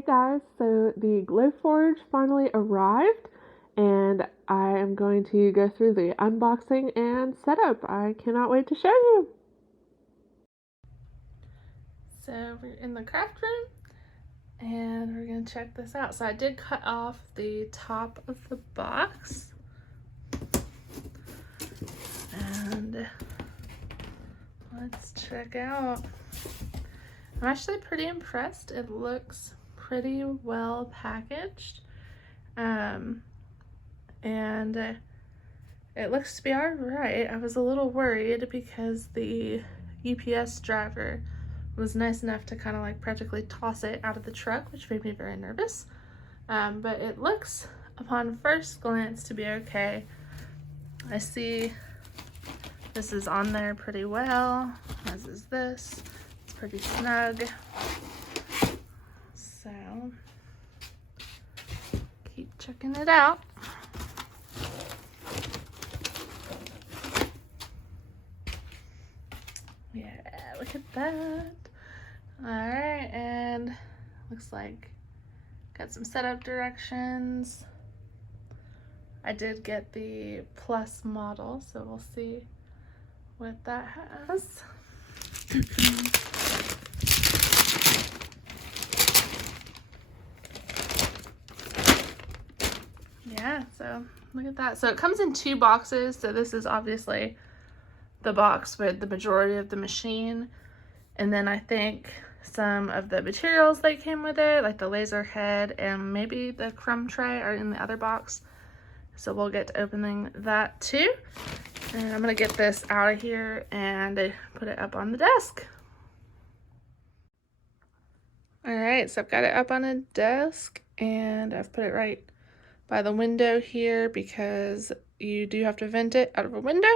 Hey guys, so the Glowforge finally arrived and I am going to go through the unboxing and setup. I cannot wait to show you. So we're in the craft room and we're going to check this out. So I did cut off the top of the box and let's check out. I'm actually pretty impressed. It looks pretty well packaged. And it looks to be all right. I was a little worried because the UPS driver was nice enough to kind of like practically toss it out of the truck, which made me very nervous. But it looks, upon first glance, to be okay. I see this is on there pretty well, as is this. It's pretty snug. So, keep checking it out. Yeah, look at that. Alright, and looks like got some setup directions. I did get the Plus model, so we'll see what that has. Yeah, so look at that. So it comes in 2 boxes, so this is obviously the box with the majority of the machine, and then I think some of the materials that came with it, like the laser head and maybe the crumb tray, are in the other box. So we'll get to opening that too. And I'm gonna get this out of here and put it up on the desk. All right, so I've got it up on a desk and I've put it right by the window here because you do have to vent it out of a window.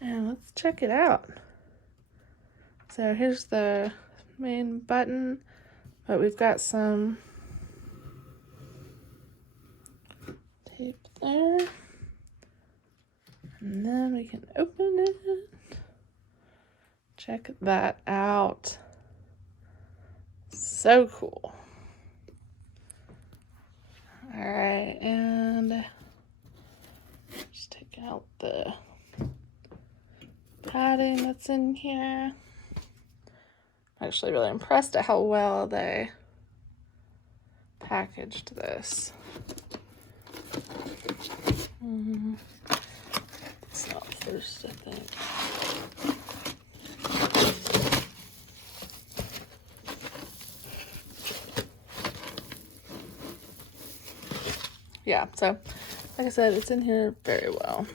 And let's check it out. So here's the main button, but we've got some tape there. And then we can open it. Check that out. So cool. All right, and just take out the padding that's in here. I'm actually really impressed at how well they packaged this. It's not first, I think. Yeah, so like I said, it's in here very well.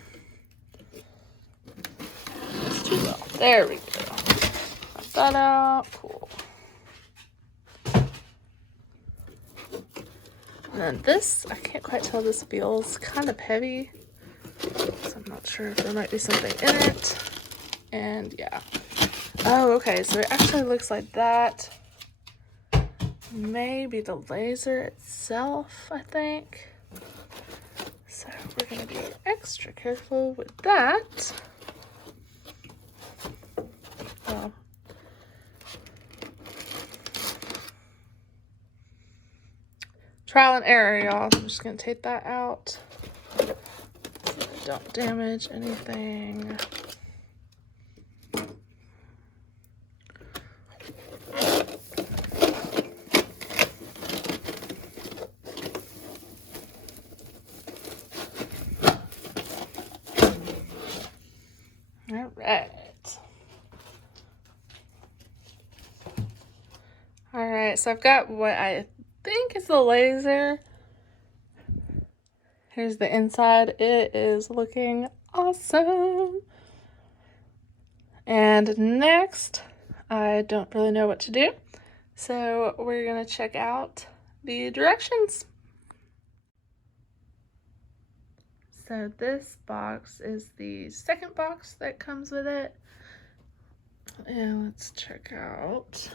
It's too well. There we go. Got that out. Cool. And then this, I can't quite tell, this feels kind of heavy. So I'm not sure if there might be something in it. And yeah. Oh, okay, so it actually looks like that. Maybe the laser itself, I think. So we're gonna be extra careful with that. Well, trial and error, y'all. I'm just gonna take that out so I don't damage anything. All right, so I've got what I think is the laser. Here's the inside. It is looking awesome. And next, I don't really know what to do, so we're gonna check out the directions. So this box is the second box that comes with it. And let's check out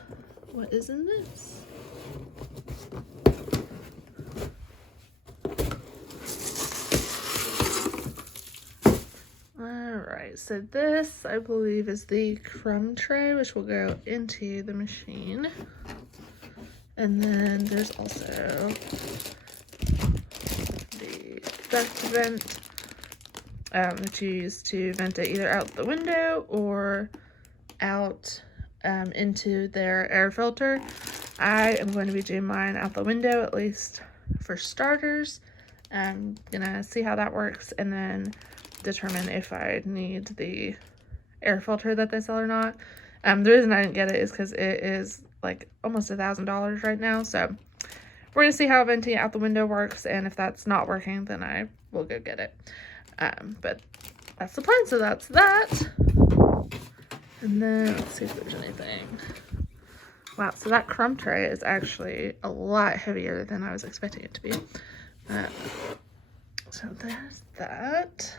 what is in this. Alright, so this, I believe, is the crumb tray, which will go into the machine. And then there's also the duct vent that you use to vent it either out the window or out into their air filter. I am going to be doing mine out the window, at least for starters. I'm gonna see how that works and then determine if I need the air filter that they sell or not. The reason I didn't get it is because it is like almost $1,000 right now, so we're gonna see how venting out the window works, and if that's not working, then I will go get it. But that's the plan, so that's that. And then let's see if there's anything. Wow, so that crumb tray is actually a lot heavier than I was expecting it to be. So there's that.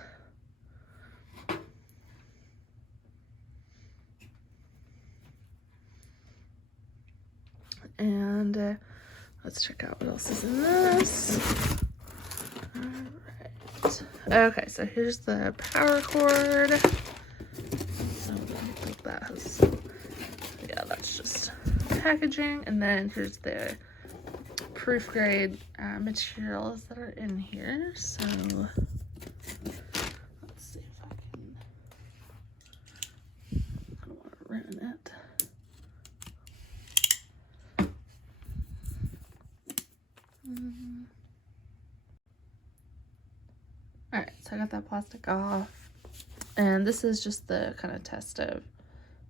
And let's check out what else is in this. Alright. Okay, so here's the power cord. So I think that has, yeah, that's just packaging. And then here's the proof grade materials that are in here. So let's see if I can, I don't want to ruin it. Alright, so I got that plastic off, and this is just the kind of test of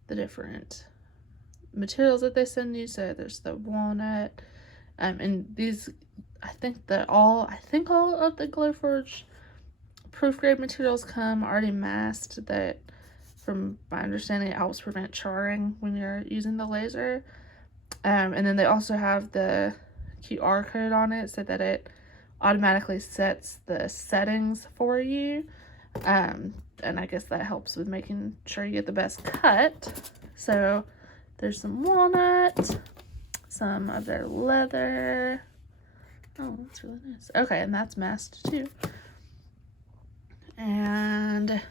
the different materials that they send you. So there's the walnut, and these, I think all of the Glowforge proof grade materials come already masked. That, from my understanding, it helps prevent charring when you're using the laser. And then they also have the QR code on it so that it automatically sets the settings for you. And I guess that helps with making sure you get the best cut. So there's some walnut, some of their leather. Oh, that's really nice. Okay, and that's masked too. And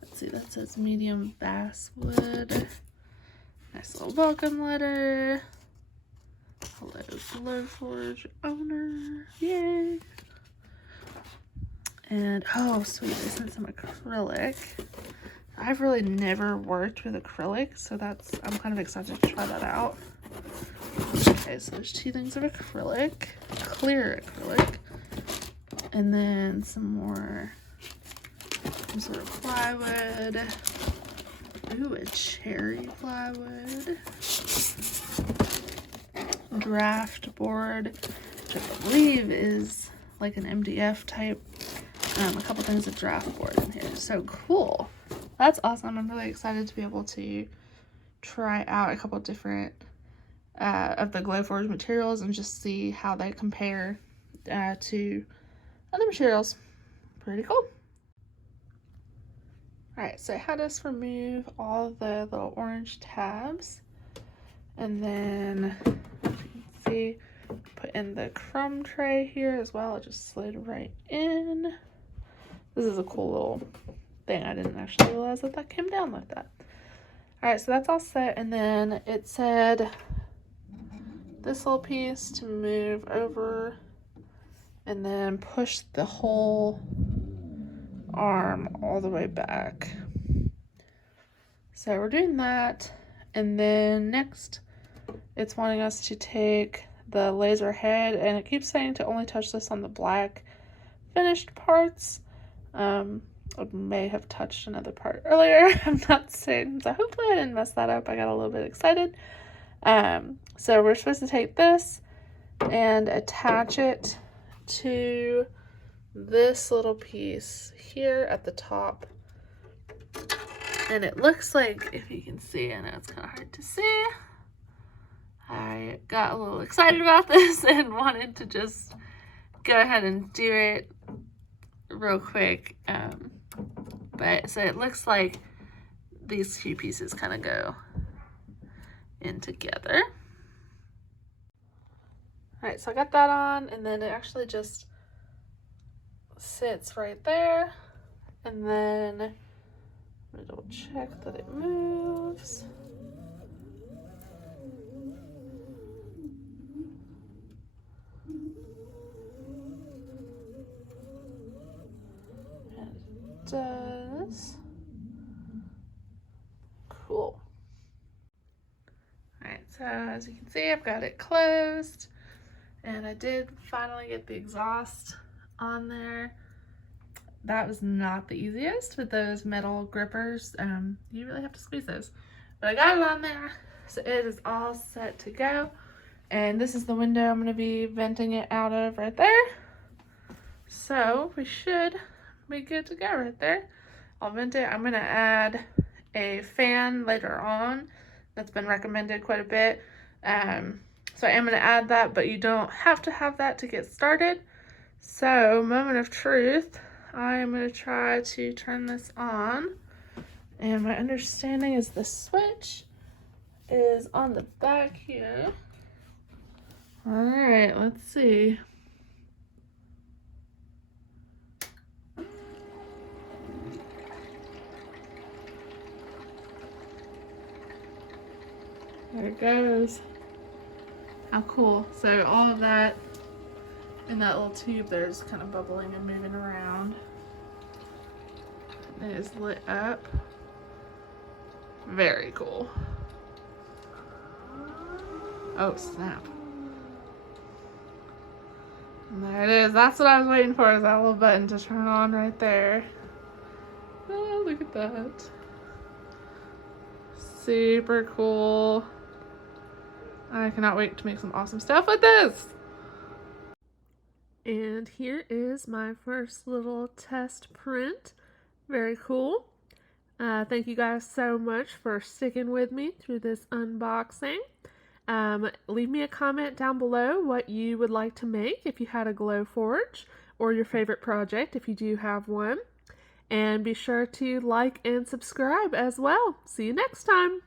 let's see, that says medium basswood. Nice little welcome letter. Hello, Glowforge owner. Yay. And, oh, sweet, they sent some acrylic. I've really never worked with acrylic, so I'm kind of excited to try that out. Okay, so there's 2 things of acrylic, clear acrylic, and then some sort of plywood. Ooh, a cherry plywood. Draft board, which I believe is like an MDF type. A couple things of draft board in here. So cool. That's awesome. I'm really excited to be able to try out a couple different of the Glowforge materials and just see how they compare to other materials. Pretty cool. Alright, so I had us remove all the little orange tabs, and then you can see, put in the crumb tray here as well. It just slid right in. This is a cool little thing. I didn't actually realize that came down like that. Alright, so that's all set, and then it said this little piece to move over and then push the whole arm all the way back. So we're doing that, and then next it's wanting us to take the laser head, and it keeps saying to only touch this on the black finished parts. I may have touched another part earlier. I'm not certain, so hopefully I didn't mess that up. I got a little bit excited. So we're supposed to take this and attach it to this little piece here at the top. And it looks like, if you can see, I know it's kind of hard to see, I got a little excited about this and wanted to just go ahead and do it real quick. But so it looks like these 2 pieces kind of go in together. Alright, so I got that on, and then it actually just sits right there, and then I'm gonna double check that it moves. is. Cool. Alright, so as you can see, I've got it closed, and I did finally get the exhaust on there. That was not the easiest with those metal grippers. You really have to squeeze those. But I got it on there, so it is all set to go. And this is the window I'm going to be venting it out of right there. So we should be good to go right there. I'll vent it. I'm going to add a fan later on. That's been recommended quite a bit. So I am going to add that, but you don't have to have that to get started. So, moment of truth, I am going to try to turn this on. And my understanding is the switch is on the back here. Alright, let's see. There it goes. How cool. So all of that in that little tube there is kind of bubbling and moving around. It is lit up. Very cool. Oh, snap. And there it is. That's what I was waiting for, is that little button to turn on right there. Oh, look at that. Super cool. I cannot wait to make some awesome stuff with this. And here is my first little test print. Very cool. Thank you guys so much for sticking with me through this unboxing. Leave me a comment down below what you would like to make if you had a Glowforge, or your favorite project if you do have one. And be sure to like and subscribe as well. See you next time.